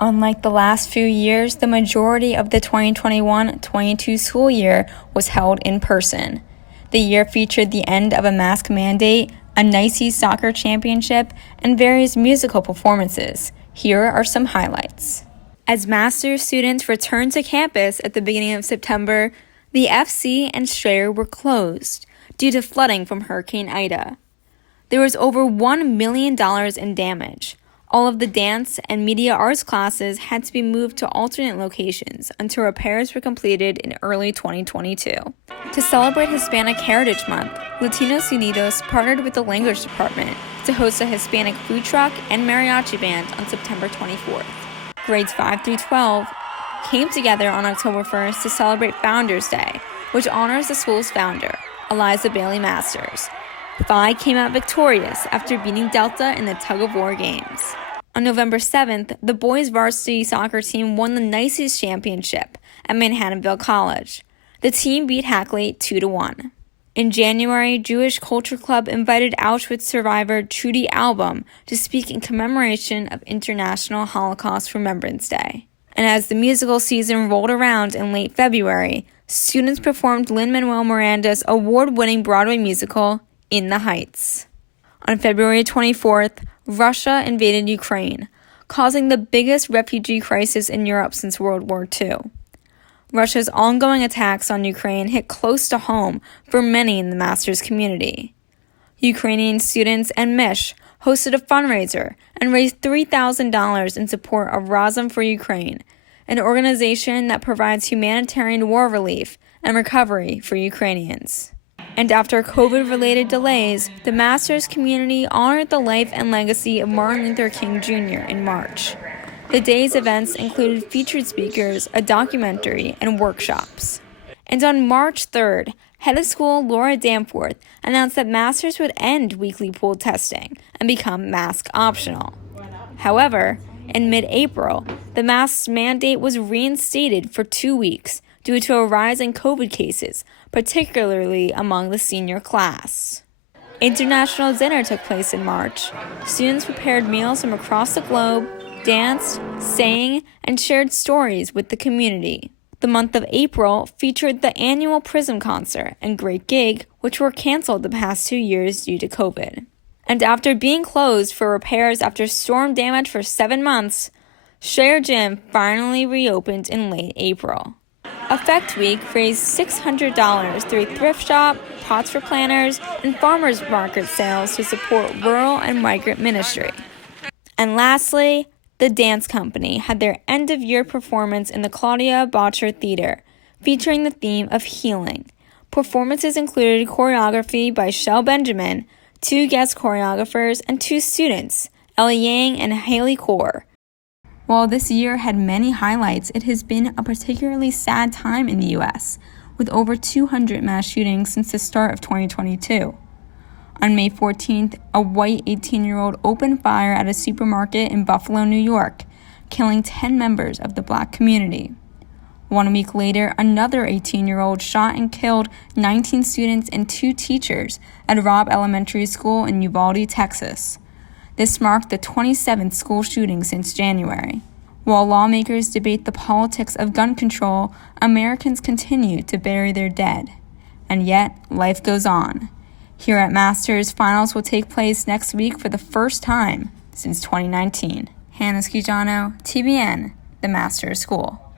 Unlike the last few years, the majority of the 2021-22 school year was held in person. The year featured the end of a mask mandate, a Nicey soccer championship, and various musical performances. Here are some highlights. As master's students returned to campus at the beginning of September, the FC and Strayer were closed due to flooding from Hurricane Ida. There was over $1 million in damage. All of the dance and media arts classes had to be moved to alternate locations until repairs were completed in early 2022. To celebrate Hispanic Heritage Month, Latinos Unidos partnered with the language department to host a Hispanic food truck and mariachi band on September 24th. Grades 5 through 12 came together on October 1st to celebrate Founders Day, which honors the school's founder, Eliza Bailey Masters. Phi came out victorious after beating Delta in the tug-of-war games. On November 7th, the boys' varsity soccer team won the Nicey's championship at Manhattanville College. The team beat Hackley 2-1. In January, Jewish Culture Club invited Auschwitz survivor Trudy Album to speak in commemoration of International Holocaust Remembrance Day. And as the musical season rolled around in late February, students performed Lin-Manuel Miranda's award-winning Broadway musical, In the Heights. On February 24th, Russia invaded Ukraine, causing the biggest refugee crisis in Europe since World War II. Russia's ongoing attacks on Ukraine hit close to home for many in the master's community. Ukrainian students and Mish hosted a fundraiser and raised $3,000 in support of Razom for Ukraine, an organization that provides humanitarian war relief and recovery for Ukrainians. And after COVID-related delays, the Masters community honored the life and legacy of Martin Luther King Jr. in March. The day's events included featured speakers, a documentary, and workshops. And on March 3rd, head of school Laura Danforth announced that Masters would end weekly pool testing and become mask optional. However, in mid-April, the mask mandate was reinstated for 2 weeks due to a rise in COVID cases, particularly among the senior class. International Dinner took place in March. Students prepared meals from across the globe, danced, sang, and shared stories with the community. The month of April featured the annual Prism concert and Great Gig, which were canceled the past 2 years due to COVID. And after being closed for repairs after storm damage for 7 months, Strayer Gym finally reopened in late April. Effect Week raised $600 through thrift shop, pots for planters, and farmers market sales to support rural and migrant ministry. And lastly, the dance company had their end-of-year performance in the Claudia Boucher Theater, featuring the theme of healing. Performances included choreography by Shel Benjamin, 2 guest choreographers, and 2 students, Ellie Yang and Haley Kaur. While this year had many highlights, it has been a particularly sad time in the U.S., with over 200 mass shootings since the start of 2022. On May 14th, a white 18-year-old opened fire at a supermarket in Buffalo, New York, killing 10 members of the Black community. 1 week later, another 18-year-old shot and killed 19 students and 2 teachers at Robb Elementary School in Uvalde, Texas. This marked the 27th school shooting since January. While lawmakers debate the politics of gun control, Americans continue to bury their dead. And yet, life goes on. Here at Masters, finals will take place next week for the first time since 2019. Hannah Schijano, TBN, the Masters School.